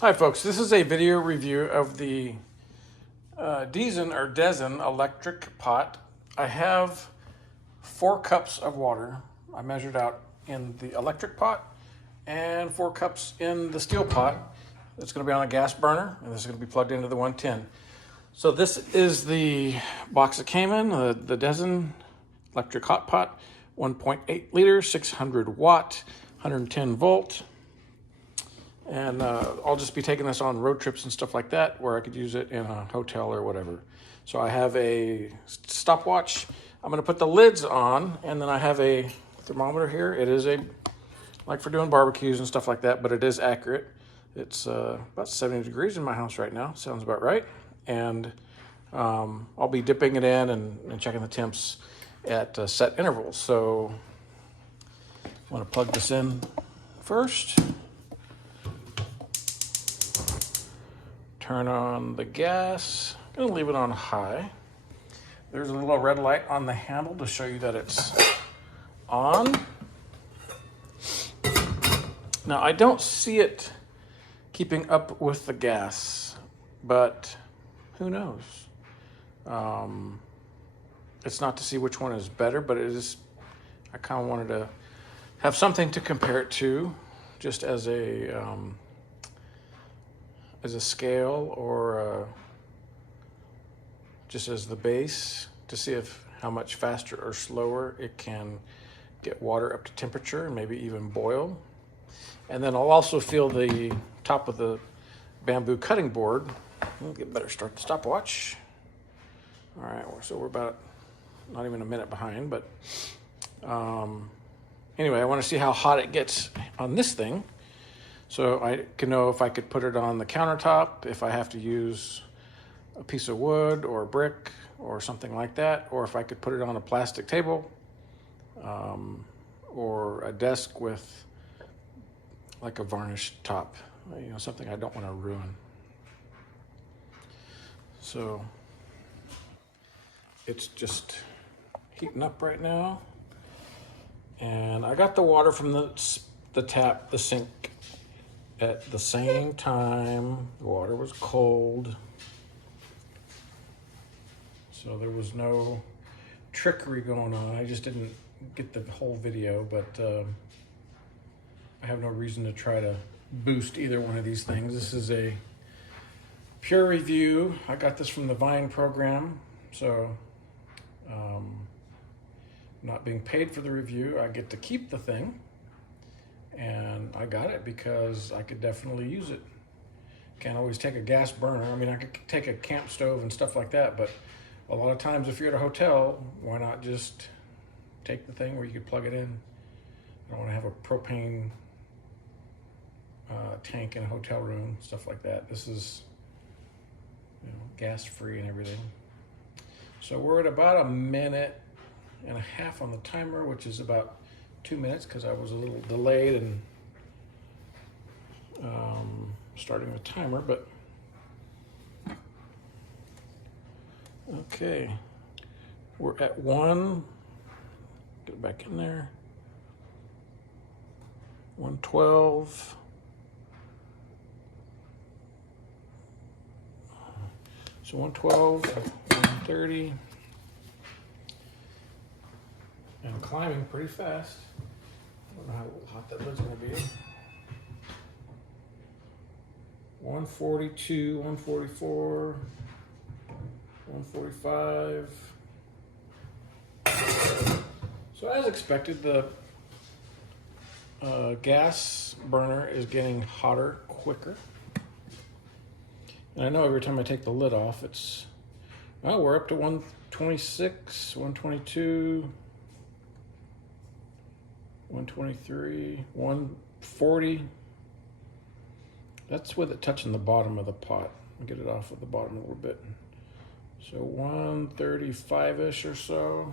Hi folks, this is a video review of the Dezin Electric Pot. I have 4 cups of water. I measured out in the electric pot and 4 cups in the steel pot. It's going to be on a gas burner and this is going to be plugged into the 110. So this is the box it came in, the Dezin Electric Hot Pot, 1.8 liter, 600 watt, 110 volt. And I'll just be taking this on road trips and stuff like that where I could use it in a hotel or whatever. So I have a stopwatch. I'm going to put the lids on, and then I have a thermometer here. It is like for doing barbecues and stuff like that, but it is accurate. It's about 70 degrees in my house right now. Sounds about right. And I'll be dipping it in and checking the temps at set intervals. So I'm going to plug this in first. Turn on the gas. I'm gonna leave it on high. There's a little red light on the handle to show you that it's on. Now I don't see it keeping up with the gas, but who knows? It's not to see which one is better, but it is. I kind of wanted to have something to compare it to, just as a scale or just as the base to see how much faster or slower it can get water up to temperature and maybe even boil. And then I'll also feel the top of the bamboo cutting board. We'll get better start the stopwatch. All right, so we're about not even a minute behind, but anyway, I want to see how hot it gets on this thing. So I can know if I could put it on the countertop, if I have to use a piece of wood or a brick or something like that, or if I could put it on a plastic table or a desk with like a varnished top, something I don't want to ruin. So it's just heating up right now. And I got the water from the tap, the sink. At the same time, the water was cold, so there was no trickery going on. I just didn't get the whole video, but I have no reason to try to boost either one of these things. This is a pure review. I got this from the Vine program, so not being paid for the review, I get to keep the thing. And I got it because I could definitely use it. Can't always take a gas burner. I mean, I could take a camp stove and stuff like that, but a lot of times if you're at a hotel, why not just take the thing where you could plug it in? I don't want to have a propane tank in a hotel room, stuff like that. This is gas free and everything. So we're at about 1.5 minutes on the timer, which is about 2 minutes because I was a little delayed in starting the timer, but okay, we're at 1, get it back in there, 112, so 112, 130, and climbing pretty fast. I don't know how hot that lid's gonna be. 142, 144, 145. So as expected, the gas burner is getting hotter quicker. And I know every time I take the lid off, we're up to 126, 122, 123, 140. That's with it touching the bottom of the pot. I'll get it off of the bottom a little bit. So 135-ish or so.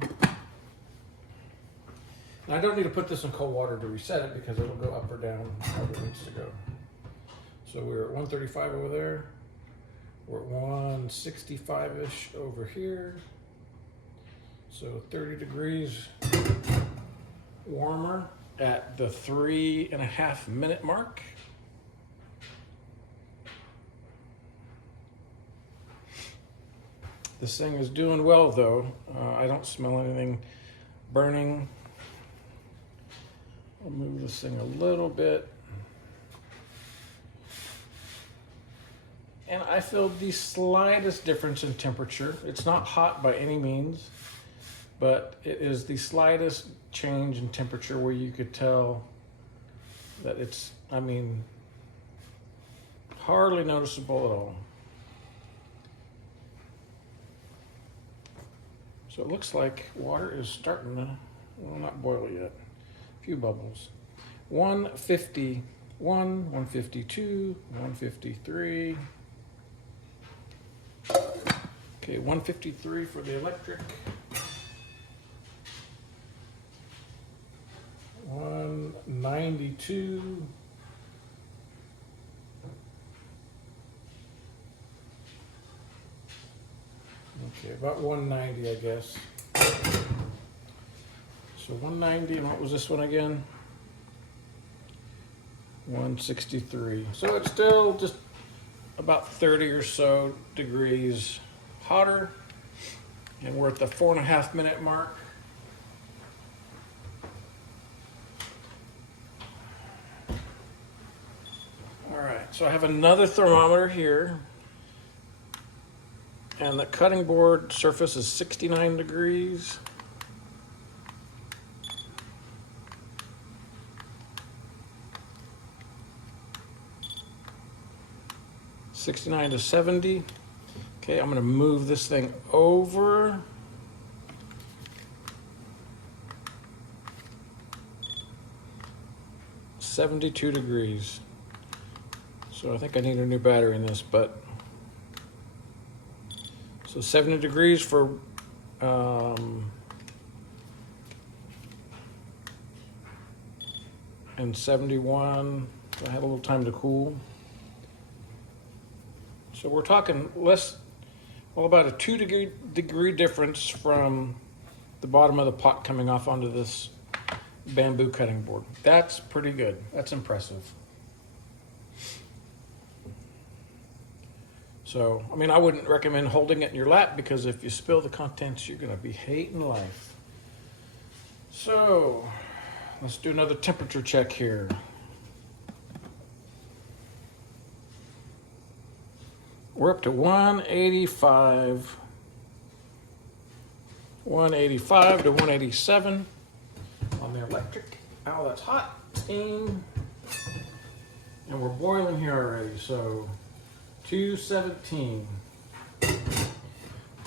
And I don't need to put this in cold water to reset it because it'll go up or down however it needs to go. So we're at 135 over there. We're at 165-ish over here. So 30 degrees warmer at the 3.5 minute mark. This thing is doing well though. I don't smell anything burning. I'll move this thing a little bit. And I feel the slightest difference in temperature. It's not hot by any means, but it is the slightest change in temperature where you could tell that it's, I mean, hardly noticeable at all. So it looks like water is starting to, well, not boil yet. A few bubbles. 151, 152, 153. Okay, 153 for the electric. 192. Okay, about 190, I guess. So 190, and what was this one again? 163. So it's still just about 30 or so degrees hotter, and we're at the 4.5 minute mark. All right, so I have another thermometer here, and the cutting board surface is 69 degrees. '69 to 70. Okay, I'm gonna move this thing over. '72 degrees. So I think I need a new battery in this, but so 70 degrees for and 71. I had a little time to cool. So we're talking less, well, about a 2 degree difference from the bottom of the pot coming off onto this bamboo cutting board. That's pretty good. That's impressive. So, I mean, I wouldn't recommend holding it in your lap, because if you spill the contents, you're gonna be hating life. So, let's do another temperature check here. We're up to 185. 185 to 187 on the electric. Ow, that's hot. Steam. And we're boiling here already, so 217.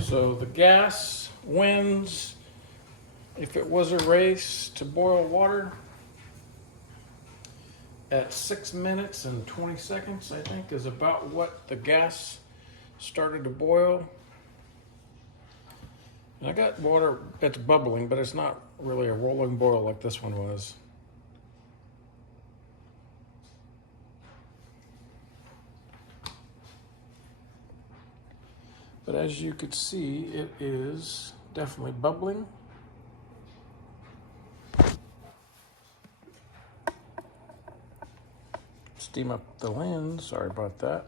So the gas wins. If it was a race to boil water, at 6 minutes and 20 seconds, I think, is about what the gas started to boil. And I got water that's bubbling, but it's not really a rolling boil like this one was. But as you could see, it is definitely bubbling. Steam up the lens, sorry about that.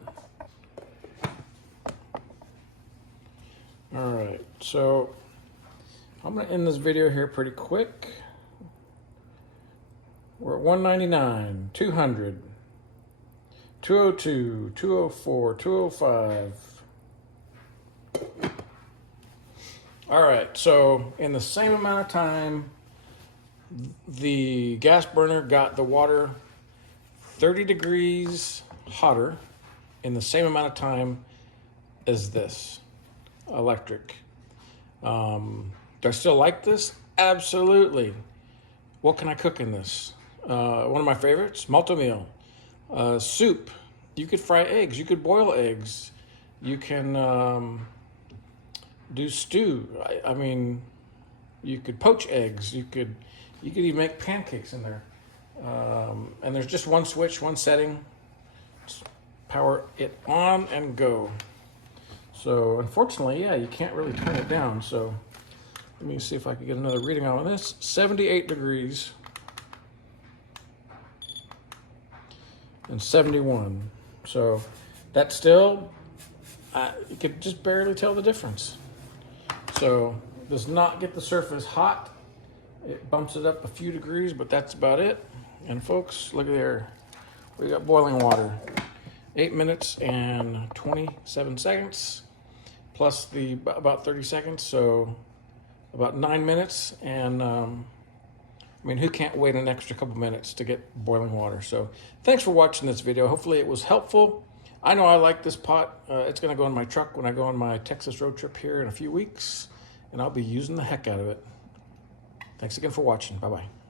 All right, so I'm gonna end this video here pretty quick. We're at 199, 200, 202, 204, 205. All right, so in the same amount of time, the gas burner got the water 30 degrees hotter in the same amount of time as this electric. Do I still like this? Absolutely. What can I cook in this? One of my favorites, multi-meal. Soup. You could fry eggs. You could boil eggs. You can do stew. I mean, you could poach eggs. You could even make pancakes in there. And there's just one switch, one setting. Just power it on and go. So unfortunately, yeah, you can't really turn it down. So let me see if I can get another reading on this. 78 degrees and 71. So that's still, you could just barely tell the difference. So does not get the surface hot. It bumps it up a few degrees, but that's about it. And folks, look at there. We got boiling water. 8 minutes and 27 seconds, plus the about 30 seconds, so about 9 minutes. And I mean, who can't wait an extra couple minutes to get boiling water? So thanks for watching this video. Hopefully it was helpful. I know I like this pot. It's gonna go in my truck when I go on my Texas road trip here in a few weeks, and I'll be using the heck out of it. Thanks again for watching. Bye-bye.